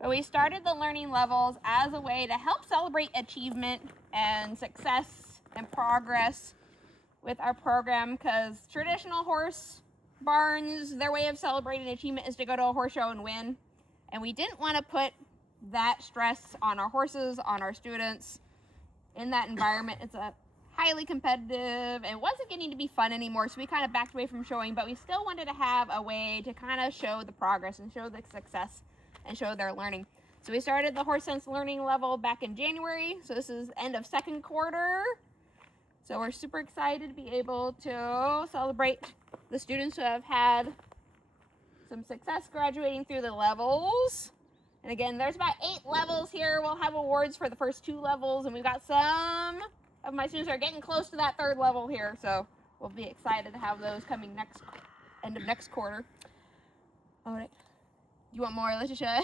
But we started the learning levels as a way to help celebrate achievement and success and progress with our program, because traditional horse barns, their way of celebrating achievement is to go to a horse show and win. And we didn't want to put that stress on our horses, on our students in that environment. It's a highly competitive and it wasn't getting to be fun anymore, so we kind of backed away from showing, but we still wanted to have a way to kind of show the progress and show the success and show their learning. So we started the Horse Sense learning level back in January, so this is end of second quarter. So we're super excited to be able to celebrate the students who have had some success graduating through the levels. And again, there's about 8 levels here. We'll have awards for the first 2 levels, and we've got some of my students are getting close to that 3rd level here, so we'll be excited to have those coming end of next quarter. All right. You want more, Letitia?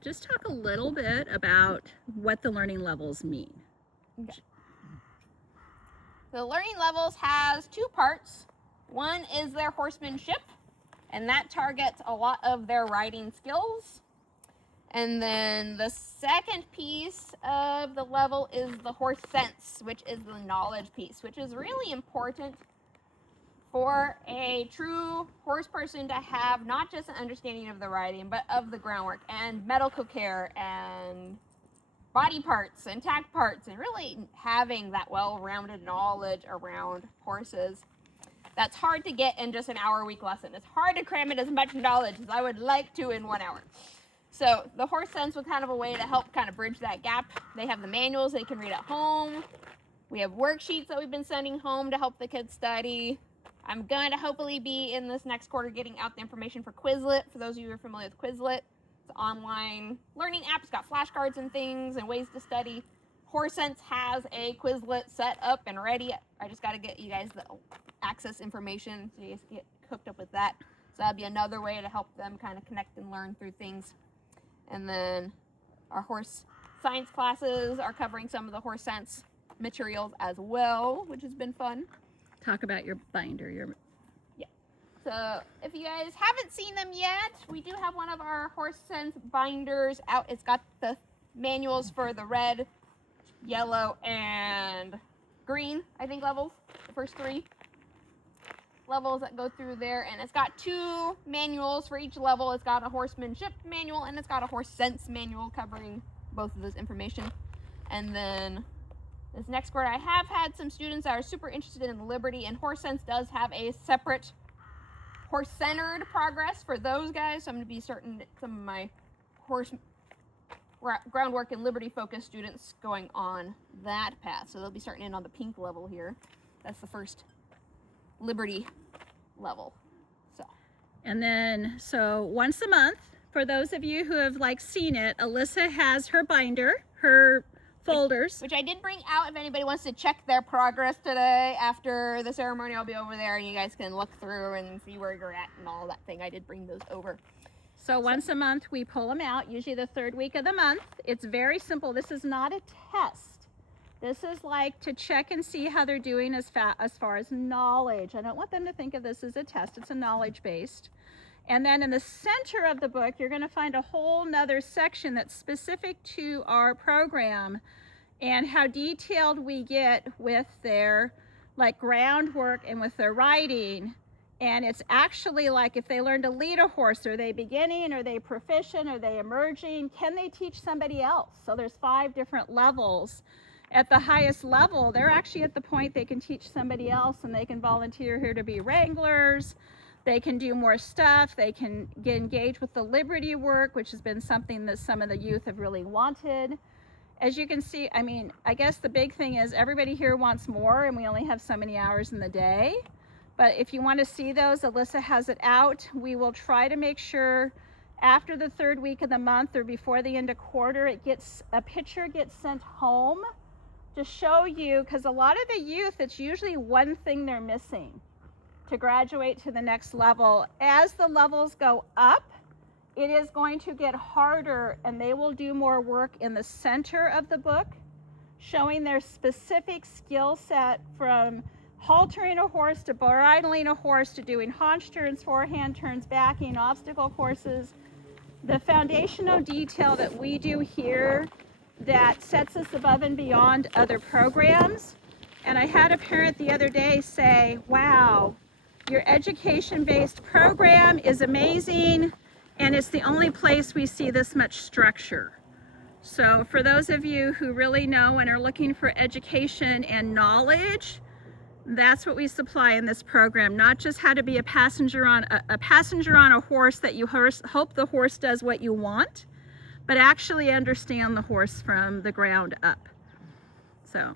Just talk a little bit about what the learning levels mean. Okay. The learning levels has 2 parts. One is their horsemanship, and that targets a lot of their riding skills. And then the second piece of the level is the horse sense, which is the knowledge piece, which is really important for a true horse person to have not just an understanding of the riding, but of the groundwork and medical care and body parts and tack parts, and really having that well-rounded knowledge around horses. That's hard to get in just an hour-a-week lesson. It's hard to cram in as much knowledge as I would like to in 1 hour. So the Horse Sense was kind of a way to help kind of bridge that gap. They have the manuals they can read at home. We have worksheets that we've been sending home to help the kids study. I'm going to hopefully be in this next quarter getting out the information for Quizlet. For those of you who are familiar with Quizlet, it's an online learning app. It's got flashcards and things and ways to study. Horse Sense has a Quizlet set up and ready. I just got to get you guys the access information so you guys get hooked up with that. So that'd be another way to help them kind of connect and learn through things. And then our horse science classes are covering some of the Horse Sense materials as well, which has been fun. Talk about your binder. Yeah. So if you guys haven't seen them yet, we do have one of our Horse Sense binders out. It's got the manuals for the red, yellow, and green, I think, levels. The first 3 levels that go through there, and it's got 2 manuals for each level. It's got a horsemanship manual and it's got a horse sense manual covering both of those information. And then this next quarter, I have had some students that are super interested in Liberty, and Horse Sense does have a separate horse-centered progress for those guys. So I'm going to be starting some of my horse groundwork and Liberty-focused students going on that path. So they'll be starting in on the pink level here. That's the first Liberty level. And then, so once a month, for those of you who have seen it, Alyssa has her binder, her folders. Which I did bring out if anybody wants to check their progress today. After the ceremony, I'll be over there and you guys can look through and see where you're at and all that thing. I did bring those over. So once a month, we pull them out, usually the 3rd week of the month. It's very simple. This is not a test. This is to check and see how they're doing as far as knowledge. I don't want them to think of this as a test. It's a knowledge-based. And then in the center of the book, you're going to find a whole nother section that's specific to our program and how detailed we get with their groundwork and with their riding. And it's actually if they learn to lead a horse, are they beginning, are they proficient, are they emerging, can they teach somebody else? So there's 5 different levels. At the highest level, they're actually at the point they can teach somebody else, and they can volunteer here to be wranglers. They can do more stuff. They can get engaged with the Liberty work, which has been something that some of the youth have really wanted. As you can see, I guess the big thing is everybody here wants more, and we only have so many hours in the day. But if you want to see those, Alyssa has it out. We will try to make sure after the 3rd week of the month or before the end of quarter, a picture gets sent home to show you, because a lot of the youth, it's usually one thing they're missing to graduate to the next level. As the levels go up, it is going to get harder, and they will do more work in the center of the book, showing their specific skill set from haltering a horse to bridling a horse to doing haunch turns, forehand turns, backing, obstacle courses, The foundational detail that we do here that sets us above and beyond other programs. And I had a parent the other day say, wow, your education-based program is amazing, and it's the only place we see this much structure. So for those of you who really know and are looking for education and knowledge, that's what we supply in this program. Not just how to be a passenger on a horse that you hope the horse does what you want, but actually understand the horse from the ground up. So.